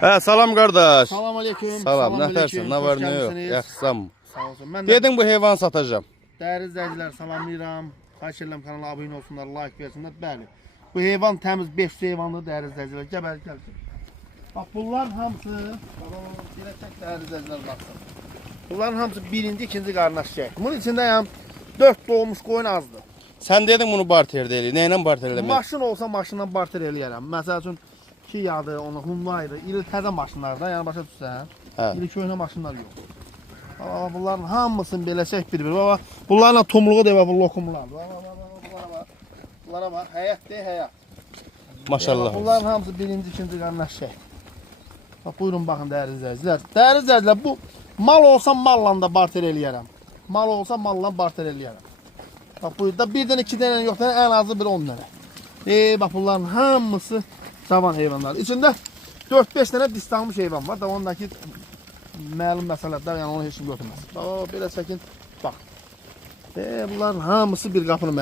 Salam qardaş. Salam aleyküm. Salam, nətərsən? Nə var, nə yox? Yaxşısam. Sağ olsun. Mən Dedin bu heyvan satacağım. Dəyərli izləyicilər salamlayıram. Xahiş edirəm kanala abunə olsunlar, like versinlər. Bəli. Bu heyvan təmiz 500 heyvandır dəyərli izləyicilər. Gəbəl gəlsin. Bax bunlar hamısı belə çək dəyərli izləyicilər baxsın. Bunların hamısı birinci, ikinci qarnaş çək. Bunun içindəyəm 4 doğmuş qoyun azdır. Sən dedin bunu barterdə eləyir. Nə ilə barter eləmək? Maşın olsa maşınla barter eləyərəm. Məsəl üçün Kia'dır, onu Hyundai'dır. İri təzə maşınlarda, yəni başa düşsən. Hə. İri köhnə maşınlar yox. Baba bunların hamısını belə çək bir-bir. Baba bunlarla tumluğu da bu lokumlar. Baba bunlara bax, həyat de həyat. Maşallah. Bunların hamısı birinci, ikinci qarnaş çək. Bax buyurun baxın dəyərli izləyicilər. Dəyərli izləyicilər bu mal olsa malla da barter eləyərəm. Mal olsa malla barter eləyərəm. Bax buyur da birdən 2 dənə yox, ən azı bir 10 dənə. Bax bunların hamısı cavan heyvanlar. İçində 4-5 dənə distanmış heyvan var da ondakı məlum məsələlər, yəni onu heç kim götürməz. Bax belə çəkin. Bax. Bunların hamısı bir qapının